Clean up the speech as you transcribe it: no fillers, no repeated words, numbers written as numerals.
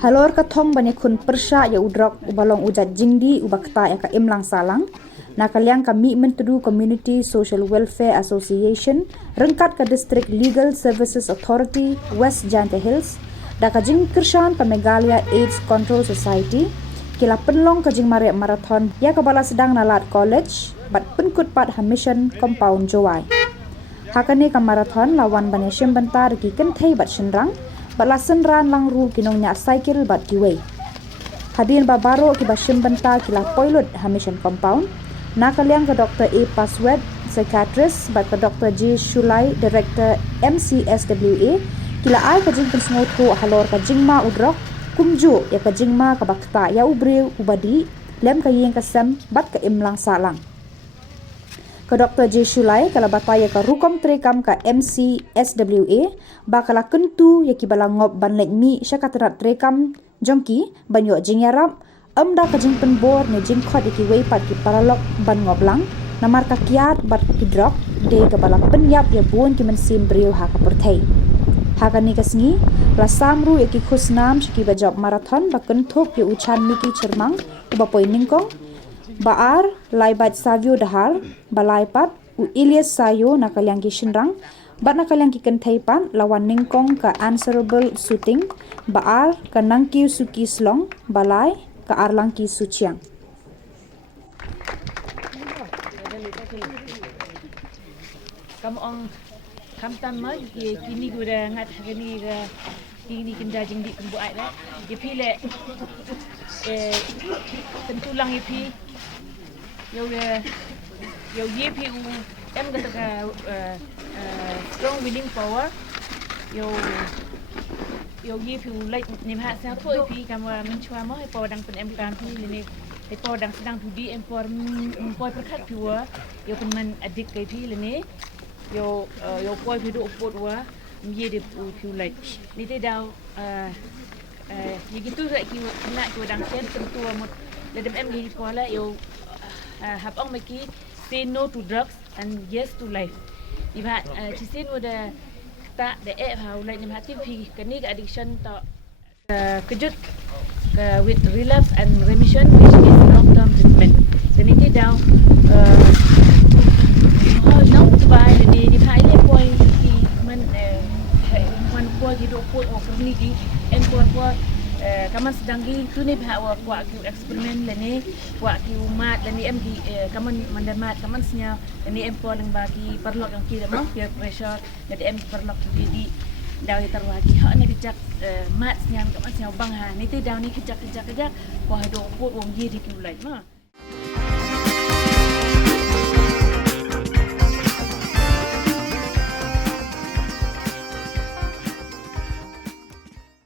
Halor kathong banyak kun persya ya udrok ubalong ujat jingdi ubakta ya ka imlang salang. Nakaliang kami mentudu Community Social Welfare Association rengkat ke District Legal Services Authority West Jante Hills. Daka jing kershan ka Megalia AIDS Control Society. Kila penlong ke jing marathon ya kebala sedang nalat college bat penkut pat mission compound Jowai. Hakane ka marathon lawan banyak syem bentar ki kentai bat senrang. Balasan ran lang ru kinongnya cycle bat kiway. Hadin babaro ki basyem bentar kila poilot mission compound. Nakaliang ke Dr. A. Paswed, psychiatrist, bat ke Dr. J. Shulai, director MCSWA. Kila ay ka jing pensngoto halor ka jingma udrok kumju ya ka jingma ka bakta ya ubreu ubadi lem ka yeng kasem bat ka imlang salang. Ke Dr. J. Shulai kala bataya ka rukom trekam ka MCSWA bakala kentu ya ki balangop banlek mi syakatrat trekam jongki banyo jing yarap amda ka jing penbor ne jing khot ki wei pat ki paralok ban ngoblang namar ka kiat bat ki drop de ka bala penyap ya buon ki mensim breu ha ka perthai. Hakani kasngi la samru ya ki khusnam ki bajab marathon ba kenthop ya uchan miki cermang uba poi ningkong baar laibat savio dahar balaipat u Ilyas sayo nakaliang ki shinrang bat nakaliang ki kenthai pan lawan ningkong ka answerable shooting baar ka nangki suki slong balai ka arlang ki suciang. Kamu ong kamtan mai kini gura ngat kini ga kini kenda jing di kembu ai dah ye pile tentu lang ye pi yo ye pi u em ga ta strong winning power yo ye pi u like ni ha sa thoi pi kam min chwa mo po dang pen em kan pi ni po dang sedang tu di em por perkhat pi wa yo pen man adik kai pi ni yo poi hidup pot wa ye de pu like ni te dau ye gitu rak ki nak ko dang chen tentu mo le dem em ni ko la yo hab ong maki say no to drugs and yes to life iba ci sen woda ta de ha ulai ni hati pi kani addiction to kejut with relapse and remission which is long term treatment dan ini dau nong tubai ni phai le poi ki man poi ki do poi o ni ki en poi kaman sedang gi tu ni pha wa ki eksperimen le ni wa ki umat le ni em ki kaman mandamat kaman snya le ni em poi lang ba ki perlok yang ki mo peer pressure le em perlok di daw tarwa ki ha ni kejak mat snya kaman snya bang ha ni te daw ni kejak wa do poi wong ye di ki ulai ma